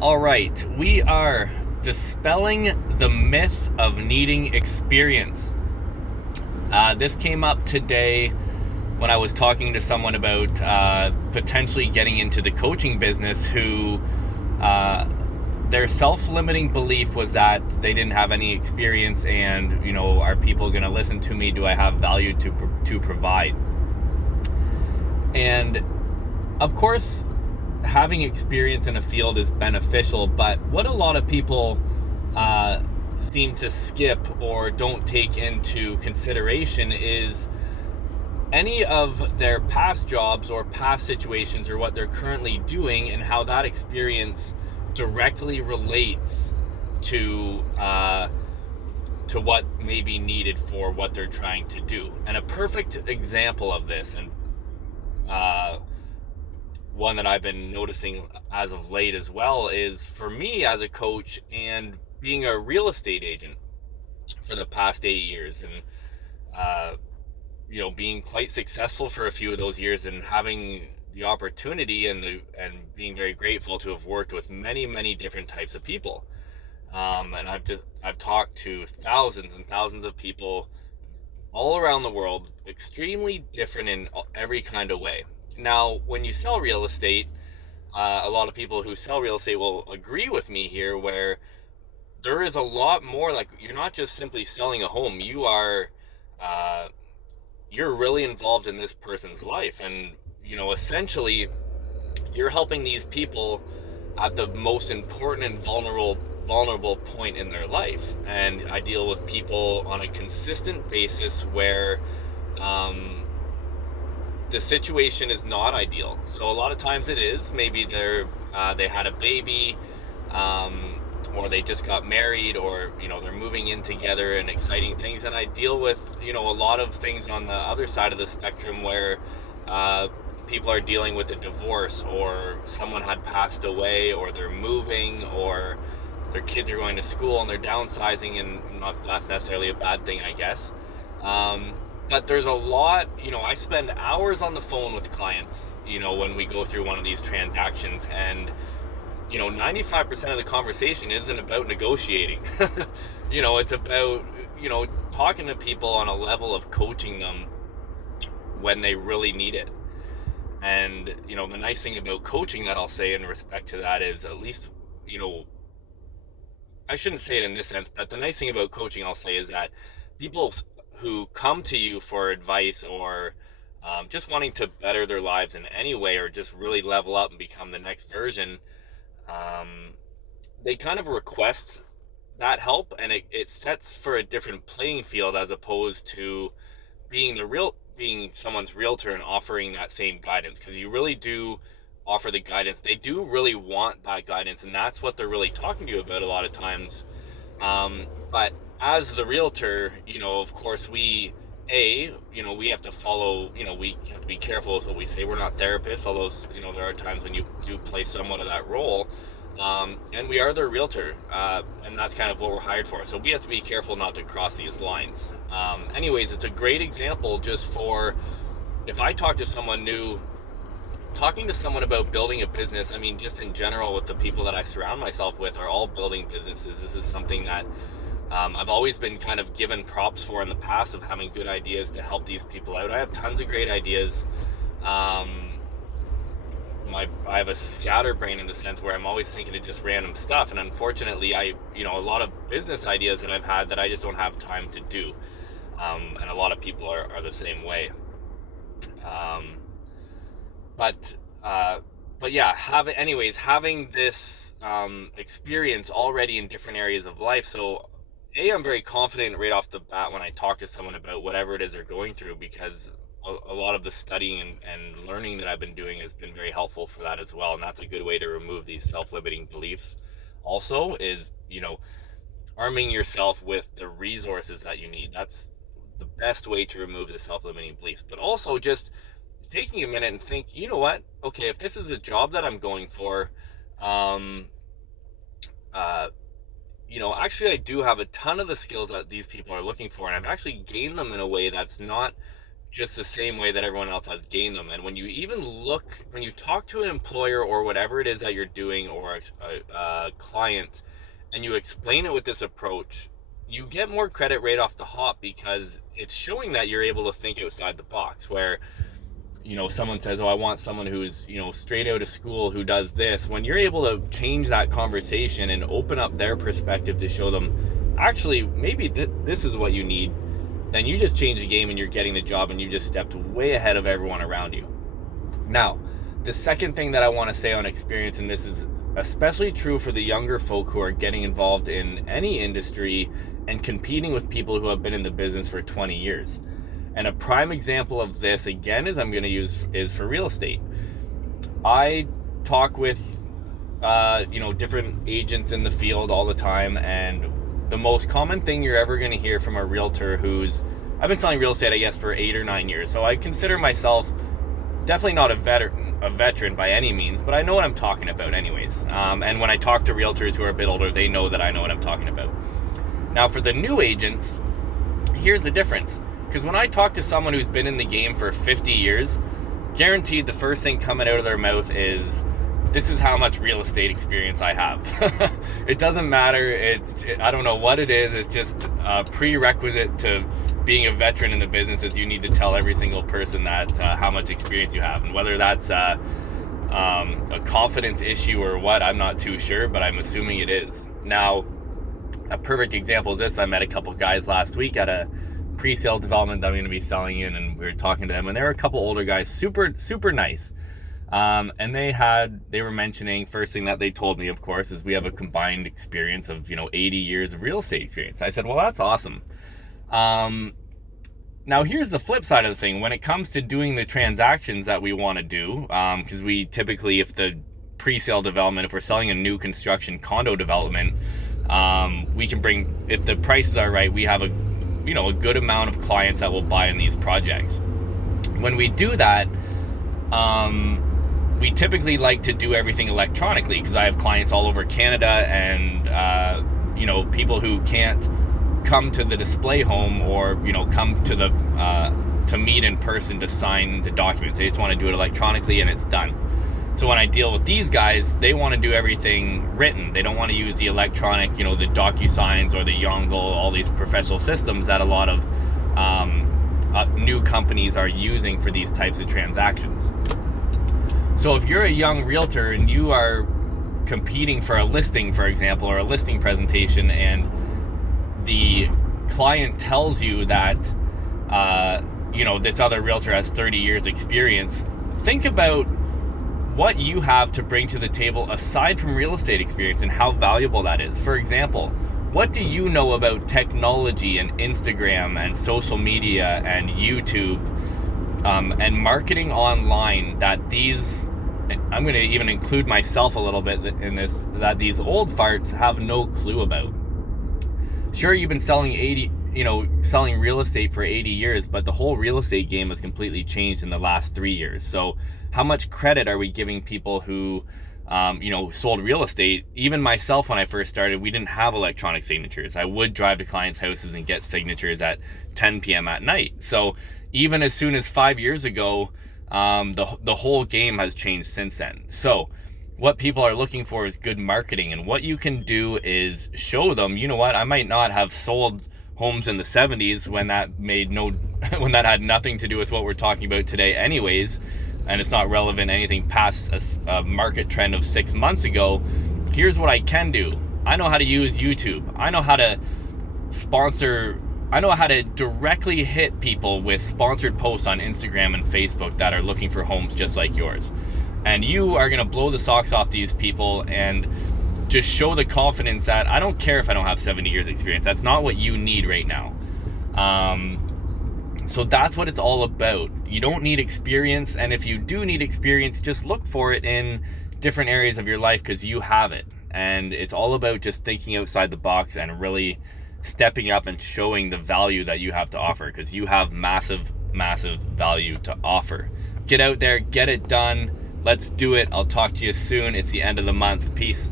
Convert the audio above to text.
All right, we are dispelling the myth of needing experience. This came up today when I was talking to someone about potentially getting into the coaching business who uh, their self-limiting belief was that they didn't have any experience and, are people going to listen to me? Do I have value to provide? And of course, having experience in a field is beneficial, but what a lot of people uh, seem to skip or don't take into consideration is any of their past jobs or past situations or what they're currently doing and how that experience directly relates to what may be needed for what they're trying to do. And a perfect example of this, and uh, one that I've been noticing as of late as well, is for me as a coach and being a real estate agent for the past 8 years, and uh, being quite successful for a few of those years, and having the opportunity and being very grateful to have worked with many many different types of people. And I've talked to thousands and thousands of people all around the world, extremely different in every kind of way. Now, when you sell real estate, a lot of people who sell real estate will agree with me here, where there is a lot more. Like, you're not just simply selling a home, uh, you're really involved in this person's life, and essentially you're helping these people at the most important and vulnerable point in their life. And I deal with people on a consistent basis where um, the situation is not ideal. So a lot of times it is. Maybe they had a baby, um, or they just got married, or they're moving in together and exciting things. And I deal with a lot of things on the other side of the spectrum where uh, people are dealing with a divorce, or someone had passed away, or they're moving, or their kids are going to school and they're downsizing, and not that's necessarily a bad thing, I guess. But there's a lot, I spend hours on the phone with clients, when we go through one of these transactions, and 95% of the conversation isn't about negotiating. It's about, talking to people on a level of coaching them when they really need it. And, the nice thing about coaching that I'll say in respect to that is, at least, you know, I shouldn't say it in this sense, but the nice thing about coaching I'll say is that people who come to you for advice, or just wanting to better their lives in any way, or just really level up and become the next version, um, they kind of request that help, and it sets for a different playing field, as opposed to being someone's realtor and offering that same guidance, because you really do offer the guidance. They do really want that guidance, and that's what they're really talking to you about a lot of times. But as the realtor, of course, we have to follow, we have to be careful with what we say. We're not therapists, although, there are times when you do play somewhat of that role. And we are their realtor, and that's kind of what we're hired for. So we have to be careful not to cross these lines. Anyways, it's a great example just for, if I talk to someone new, talking to someone about building a business. I mean, just in general, with the people that I surround myself with are all building businesses. This is something that I've always been kind of given props for in the past, of having good ideas to help these people out. I have tons of great ideas. Um, I have a scatterbrain in the sense where I'm always thinking of just random stuff, and unfortunately, a lot of business ideas that I've had that I just don't have time to do. And a lot of people are the same way. Um, but uh, but yeah, having this experience already in different areas of life. So, I'm very confident right off the bat when I talk to someone about whatever it is they're going through, because a lot of the studying and learning that I've been doing has been very helpful for that as well. And that's a good way to remove these self-limiting beliefs. Also, is arming yourself with the resources that you need. That's the best way to remove the self-limiting beliefs. But also, just taking a minute and think, what? Okay, if this is a job that I'm going for, um, uh, actually, I do have a ton of the skills that these people are looking for, and I've actually gained them in a way that's not just the same way that everyone else has gained them. And when you talk to an employer or whatever it is that you're doing, or a client, and you explain it with this approach, you get more credit right off the hop, because it's showing that you're able to think outside the box. Where, someone says, oh, I want someone who's, straight out of school, who does this. When you're able to change that conversation and open up their perspective to show them, actually, maybe this is what you need, then you just change the game and you're getting the job, and you just stepped way ahead of everyone around you. Now, the second thing that I want to say on experience, and this is especially true for the younger folk who are getting involved in any industry and competing with people who have been in the business for 20 years. And a prime example of this, again, is for real estate. I talk with, different agents in the field all the time, and the most common thing you're ever going to hear from a realtor I've been selling real estate, I guess, for 8 or 9 years. So I consider myself definitely not a veteran by any means, but I know what I'm talking about anyways. And when I talk to realtors who are a bit older, they know that I know what I'm talking about. Now, for the new agents, here's the difference. Because when I talk to someone who's been in the game for 50 years, guaranteed the first thing coming out of their mouth is, this is how much real estate experience I have. It doesn't matter. I don't know what it is. It's just a prerequisite to being a veteran in the business, is you need to tell every single person that how much experience you have. And whether that's a confidence issue or what, I'm not too sure, but I'm assuming it is. Now, a perfect example is this. I met a couple guys last week at a pre-sale development that I'm going to be selling in, and we were talking to them, and they were a couple older guys, super nice. And they were mentioning, first thing that they told me, of course, is we have a combined experience of, 80 years of real estate experience. I said, well, that's awesome. Now here's the flip side of the thing. When it comes to doing the transactions that we want to do, because we typically, if the pre-sale development, if we're selling a new construction condo development, we can bring, if the prices are right, we have a good amount of clients that will buy in these projects. When we do that, we typically like to do everything electronically, because I have clients all over Canada, and people who can't come to the display home, or come to the to meet in person to sign the documents. They just want to do it electronically and it's done. So when I deal with these guys, they want to do everything written. They don't want to use the electronic, the DocuSigns or the Yongle, all these professional systems that a lot of new companies are using for these types of transactions. So if you're a young realtor and you are competing for a listing, for example, or a listing presentation, and the client tells you that this other realtor has 30 years experience, think about what you have to bring to the table aside from real estate experience and how valuable that is. For example, what do you know about technology and Instagram and social media and YouTube and marketing online that I'm going to even include myself a little bit in this, that these old farts have no clue about? Sure, you've been selling real estate for 80 years, but the whole real estate game has completely changed in the last 3 years. So how much credit are we giving people who, sold real estate? Even myself, when I first started, we didn't have electronic signatures. I would drive to clients' houses and get signatures at 10 p.m. at night. So even as soon as 5 years ago, the whole game has changed since then. So what people are looking for is good marketing, and what you can do is show them, I might not have sold homes in the 70s when that when that had nothing to do with what we're talking about today anyways, and it's not relevant anything past a market trend of 6 months ago. Here's what I can do. I know how to use YouTube. I know how to directly hit people with sponsored posts on Instagram and Facebook that are looking for homes just like yours. And you are going to blow the socks off these people and just show the confidence that I don't care if I don't have 70 years experience. That's not what you need right now. So that's what it's all about. You don't need experience. And if you do need experience, just look for it in different areas of your life, because you have it. And it's all about just thinking outside the box and really stepping up and showing the value that you have to offer, because you have massive value to offer. Get out there, get it done. Let's do it. I'll talk to you soon. It's the end of the month. Peace.